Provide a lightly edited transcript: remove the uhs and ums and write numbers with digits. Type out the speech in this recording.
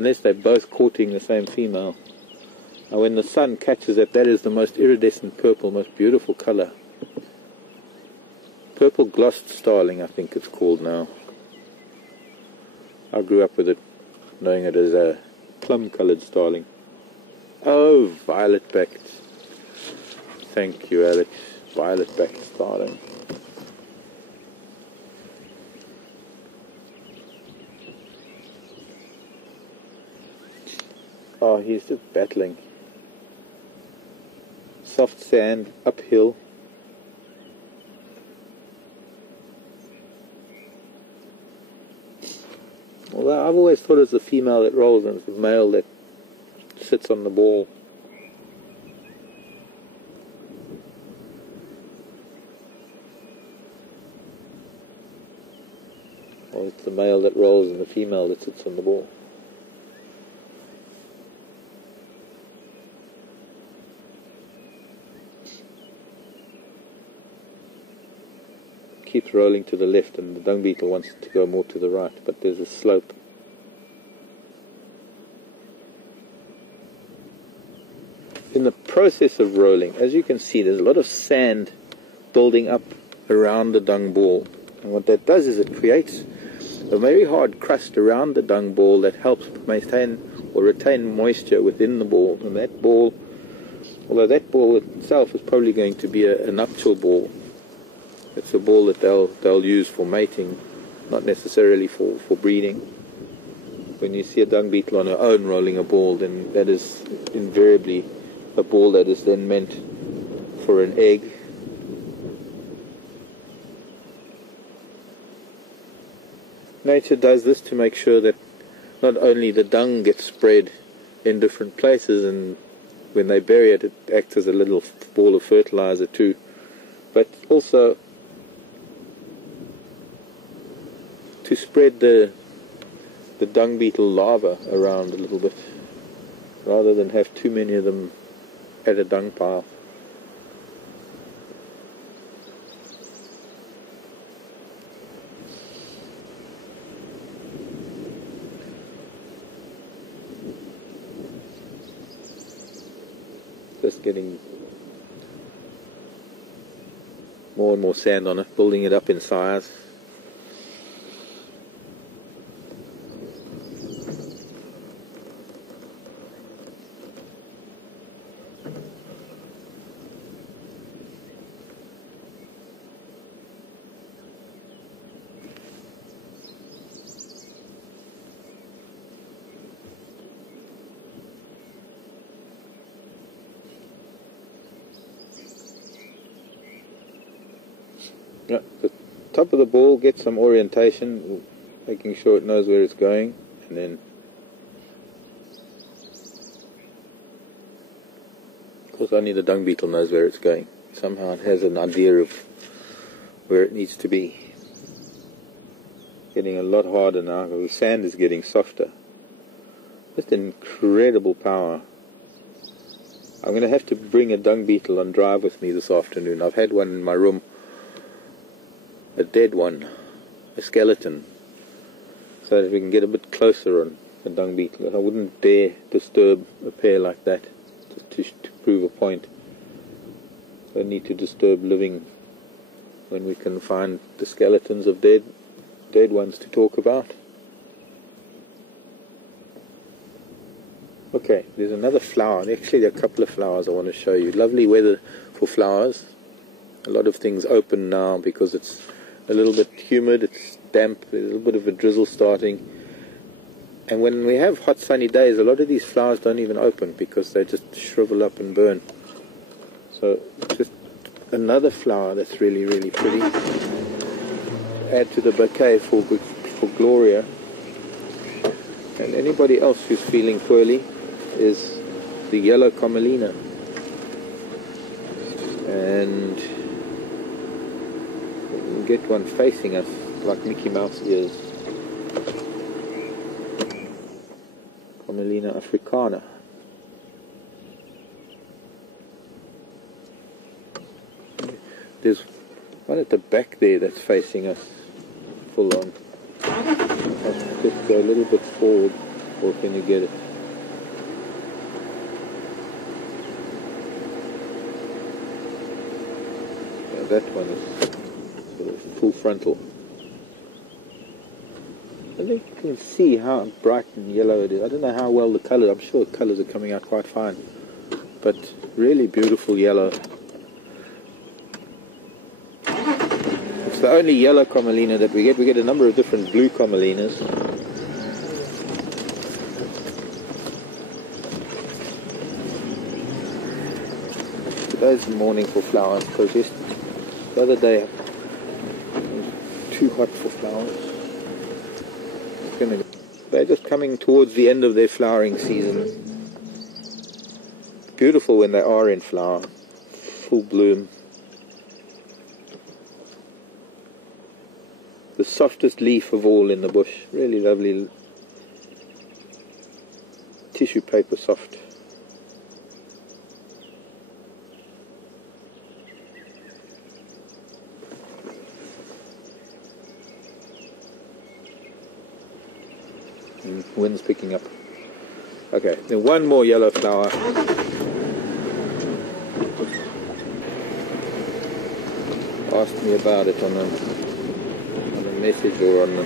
unless they're both courting the same female. Now when the sun catches it, that is the most iridescent purple, most beautiful colour. Purple glossed starling, I think it's called now. I grew up with it, knowing it as a plum-coloured starling. Oh, violet-backed. Thank you, Alex. Violet-backed starling. Oh, he's just battling. Soft sand, uphill. Well, I've always thought it's the female that rolls and it's the male that sits on the ball. Or it's the male that rolls and the female that sits on the ball. Keeps rolling to the left, and the dung beetle wants to go more to the right, but there's a slope. In the process of rolling, as you can see, there's a lot of sand building up around the dung ball, and what that does is it creates a very hard crust around the dung ball that helps maintain or retain moisture within the ball. And that ball, although that ball itself is probably going to be a nuptial ball, it's a ball that they'll use for mating, not necessarily for breeding. When you see a dung beetle on her own rolling a ball, then that is invariably a ball that is then meant for an egg. Nature does this to make sure that not only the dung gets spread in different places, and when they bury it, it acts as a little ball of fertilizer too, but also to spread the dung beetle larvae around a little bit, rather than have too many of them at a dung pile. Just getting more and more sand on it, building it up in size. Yeah, the top of the ball gets some orientation, making sure it knows where it's going, and then of course only the dung beetle knows where it's going. Somehow it has an idea of where it needs to be. Getting a lot harder now, the sand is getting softer. Just incredible power. I'm going to have to bring a dung beetle on drive with me this afternoon. I've had one in my room, a dead one, a skeleton, so that we can get a bit closer on a dung beetle. I wouldn't dare disturb a pair like that just to prove a point. So I need to disturb living when we can find the skeletons of dead ones to talk about. Okay, there's another flower. Actually, there are a couple of flowers I want to show you. Lovely weather for flowers. A lot of things open now because it's a little bit humid, it's damp, there's a little bit of a drizzle starting. And when we have hot sunny days, a lot of these flowers don't even open because they just shrivel up and burn. So just another flower that's really, really pretty. Add to the bouquet for Gloria. And anybody else who's feeling poorly is the yellow commelina. And we can get one facing us like Mickey Mouse ears. Commelina africana. There's one at the back there that's facing us full on. I'll just go a little bit forward. Or can you get it? Yeah, that one is sort of full frontal. I think you can see how bright and yellow it is. I don't know how well the colours, I'm sure the colours are coming out quite fine. But really beautiful yellow. It's the only yellow camelina that we get. We get a number of different blue camelinas. Today's the morning for flowers because the other day it was too hot for flowers. They're just coming towards the end of their flowering season. Beautiful when they are in flower, full bloom. The softest leaf of all in the bush. Really lovely. Tissue paper soft. Wind's picking up. Okay, then one more yellow flower. Asked me about it on a message or on